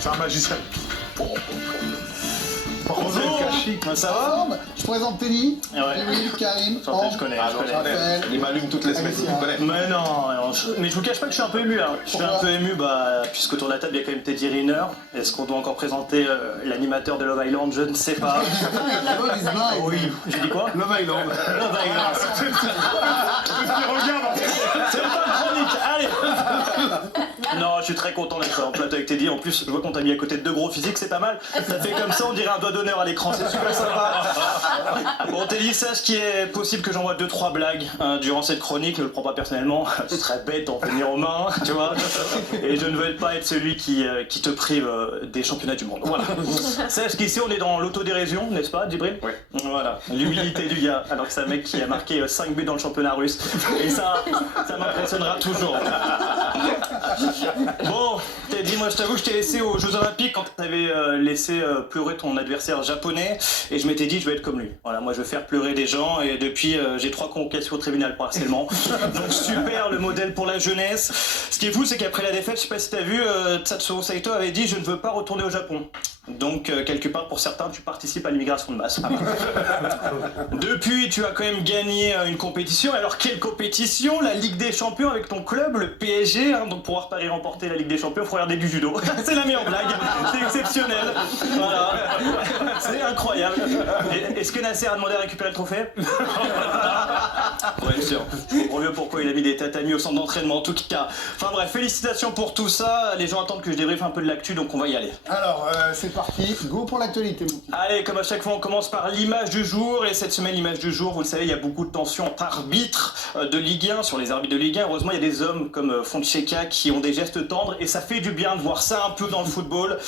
C'est un magicien. Bonjour, ça va? Je présente Teddy, Ouais. Emile, Karim, Santé, je connais. Raphaël. Il m'allume toutes les semaines, tu Alexia. connais. Mais non, mais je vous cache pas que je suis un peu ému là. Je suis un Pourquoi peu ému, puisque autour de la table il y a quand même Teddy Riner. Est-ce qu'on doit encore présenter l'animateur de Love Island? Je ne sais pas. Love is blind. Oui, j'ai dit quoi? Love Island. Love Island. C'est pas une chronique, allez. Non, je suis très content d'être en plateau avec Teddy. En plus, je vois qu'on t'a mis à côté de deux gros physiques, c'est pas mal. Ça fait comme ça, on dirait un doigt d'honneur à l'écran, c'est super sympa. Bon, Teddy, sache qu'il est possible que j'envoie 2-3 blagues durant cette chronique, ne le prends pas personnellement. Ce serait bête d'en venir aux mains, tu vois. Et je ne veux pas être celui qui te prive des championnats du monde. Voilà. Sache qu'ici, on est dans l'autodérision, n'est-ce pas, Djibril? Oui. Voilà, l'humilité du gars, alors que c'est un mec qui a marqué 5 buts dans le championnat russe. Et ça m'impressionnera toujours. Bon, Teddy, moi je t'avoue, je t'ai laissé aux Jeux Olympiques quand t'avais laissé pleurer ton adversaire japonais, et je m'étais dit je vais être comme lui. Voilà, moi je vais faire pleurer des gens, et depuis j'ai 3 convocations au tribunal pour harcèlement. Donc super, le modèle pour la jeunesse. Ce qui est fou, c'est qu'après la défaite, je sais pas si t'as vu, Tatsuro Saito avait dit je ne veux pas retourner au Japon. Donc quelque part pour certains, tu participes à l'immigration de masse. Depuis, tu as quand même gagné une compétition. Alors quelle compétition? La Ligue des Champions avec ton club, le PSG. Donc pour pouvoir Paris remporter la Ligue des Champions, il faut regarder du judo. C'est la meilleure blague. C'est exceptionnel. Voilà. C'est incroyable. Est-ce que Nasser a demandé à récupérer le trophée? Ouais, sûr. Je comprends mieux pourquoi il a mis des tatamis au centre d'entraînement en tout cas. Enfin bref, félicitations pour tout ça. Les gens attendent que je débriefe un peu de l'actu, donc on va y aller. Alors, c'est parti, go pour l'actualité, mon petit. Allez, comme à chaque fois, on commence par l'image du jour. Et cette semaine, l'image du jour, vous le savez, il y a beaucoup de tensions entre arbitres de Ligue 1, sur les arbitres de Ligue 1. Heureusement, il y a des hommes comme Fonseca qui ont des gestes tendres. Et ça fait du bien de voir ça un peu dans le football.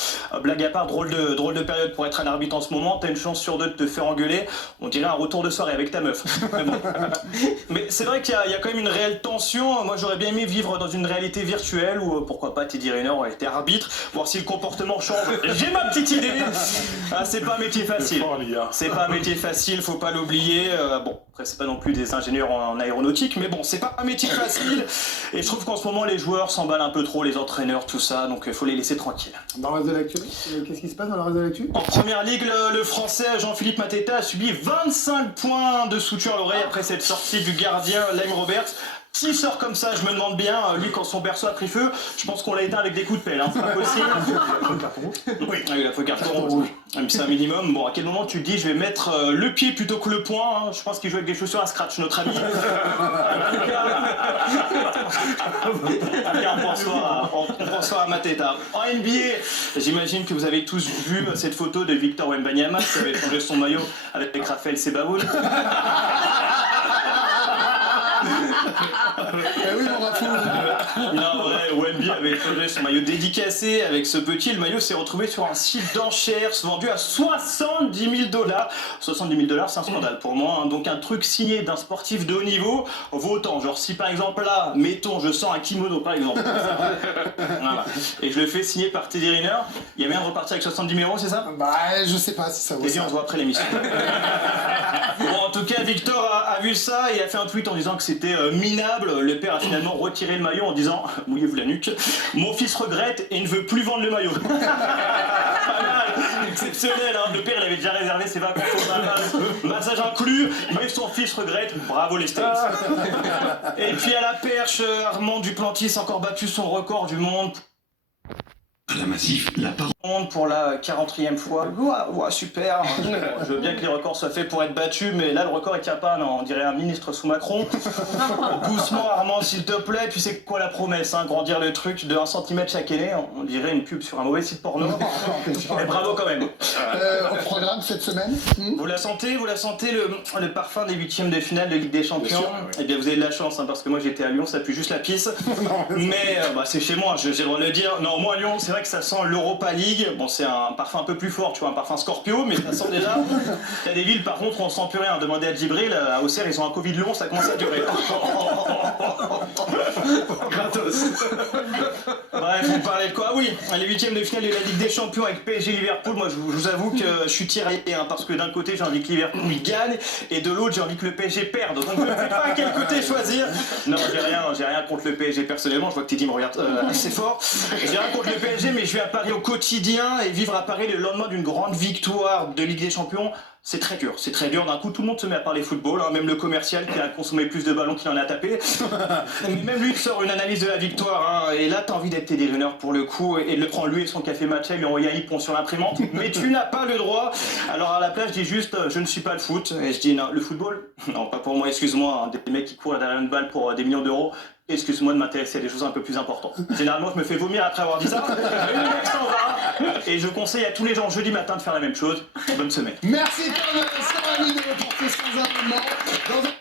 Blague à part, drôle de période pour être un arbitre en ce moment. T'as une chance sur deux de te faire engueuler. On dirait un retour de soirée avec ta meuf. Mais bon. Mais c'est vrai qu'il y a quand même une réelle tension. Moi, j'aurais bien aimé vivre dans une réalité virtuelle où, pourquoi pas, Teddy Riner aurait été arbitre, voir si le comportement change. J'ai ma petite idée. Ah, c'est pas un métier facile. C'est pas un métier facile, faut pas l'oublier. Bon, après, c'est pas non plus des ingénieurs en aéronautique, mais bon, c'est pas un métier facile. Et je trouve qu'en ce moment, les joueurs s'emballent un peu trop, les entraîneurs, tout ça, donc il faut les laisser tranquilles. Dans le reste de l'actu, qu'est-ce qui se passe dans le reste de l'actu? En première ligue, le français Jean-Philippe Mateta a subi 25 points de suture à l'oreille après cette sortie du gardien Lime Roberts. S'il sort comme ça, je me demande bien, lui quand son berceau a pris feu, je pense qu'on l'a éteint avec des coups de pelle, hein, c'est pas possible. Oui, il a fait carton rouge. C'est un minimum. Bon, à quel moment tu te dis je vais mettre le pied plutôt que le poing, hein. Je pense qu'il joue avec des chaussures à scratch, notre ami. On pense à Mateta. En NBA, j'imagine que vous avez tous vu cette photo de Victor Wembanyama qui avait changé son maillot avec Raphaël Sebaoun. Eh oui, mon Rafou. Non, ouais, Wemby avait changé son maillot dédicacé avec ce petit. Le maillot s'est retrouvé sur un site d'enchères, vendu à 70 000 $. 70 000 $, c'est un scandale pour moi. Hein. Donc un truc signé d'un sportif de haut niveau vaut autant. Genre si par exemple là, mettons, je sens un kimono par exemple. Voilà. Et je le fais signer par Teddy Riner. Il y a moyen de repartir avec 70 000 €, c'est ça? Bah, je sais pas si ça vaut Teddy, ça. on se voit après l'émission. Bon, en tout cas, Victor a vu ça et a fait un tweet en disant que c'était minable. Le père a finalement retiré le maillot en disant « Mouillez-vous la nuque. Mon fils regrette et ne veut plus vendre le maillot. » Exceptionnel, hein. Le père il avait déjà réservé ses vacances au Bahamas. Massage inclus, mais son fils regrette. Bravo les States. Et puis à la perche, Armand Duplantis a encore battu son record du monde. La Massif, la parole. Pour la 40e fois. Ouah, super. Je veux bien que les records soient faits pour être battus, mais là le record il tient pas, non. On dirait un ministre sous Macron. Doucement Armand s'il te plaît, tu sais quoi la promesse, hein, grandir le truc de 1 cm chaque année, on dirait une pub sur un mauvais site porno. Mais bravo quand même. Au programme cette semaine, Vous la sentez le parfum des 8e de finale de Ligue des Champions? Bien sûr, oui. Eh bien vous avez de la chance, hein, parce que moi j'étais à Lyon, ça pue juste la pisse. Mais c'est chez moi, j'ai le droit de le dire. Non, moi à Lyon, c'est vrai que ça sent l'Europa League. Bon, c'est un parfum un peu plus fort, tu vois, un parfum Scorpio, mais ça sent déjà. T'as des villes, par contre, on sent plus rien. Demandez à Djibril, à Auxerre, ils ont un Covid long, ça commence à durer. Gratos. Bref, on parlait de quoi? Oui, les huitièmes de finale de la Ligue des Champions avec PSG Liverpool. Moi, je vous avoue que je suis tiraillé, hein, parce que d'un côté, j'ai envie que Liverpool gagne, et de l'autre, j'ai envie que le PSG perde. Donc, je ne sais pas à quel côté choisir. Non, j'ai rien contre le PSG personnellement. Je vois que Teddy me regarde assez fort. J'ai rien contre le PSG, mais je vais à Paris au quotidien, et vivre à Paris le lendemain d'une grande victoire de Ligue des Champions, c'est très dur. C'est très dur. D'un coup, tout le monde se met à parler football, hein, même le commercial qui a consommé plus de ballons qu'il en a tapé. Même lui sort une analyse de la victoire, hein, et là, t'as envie d'être Teddy Riner pour le coup, et de le prendre lui et son café matcha, lui envoyer un hippon sur l'imprimante. Mais tu n'as pas le droit. Alors à la place, je dis juste, je ne suis pas le foot. Et je dis, non, le football? Non, pas pour moi, excuse-moi. Hein, des mecs qui courent derrière une balle pour des millions d'euros. Excuse-moi de m'intéresser à des choses un peu plus importantes. Généralement, je me fais vomir après avoir dit ça. Mais le mec s'en va. Et je conseille à tous les gens jeudi matin de faire la même chose. Bonne semaine. Merci Pernod, c'est ravi de reporter sans abonnement. Dans un...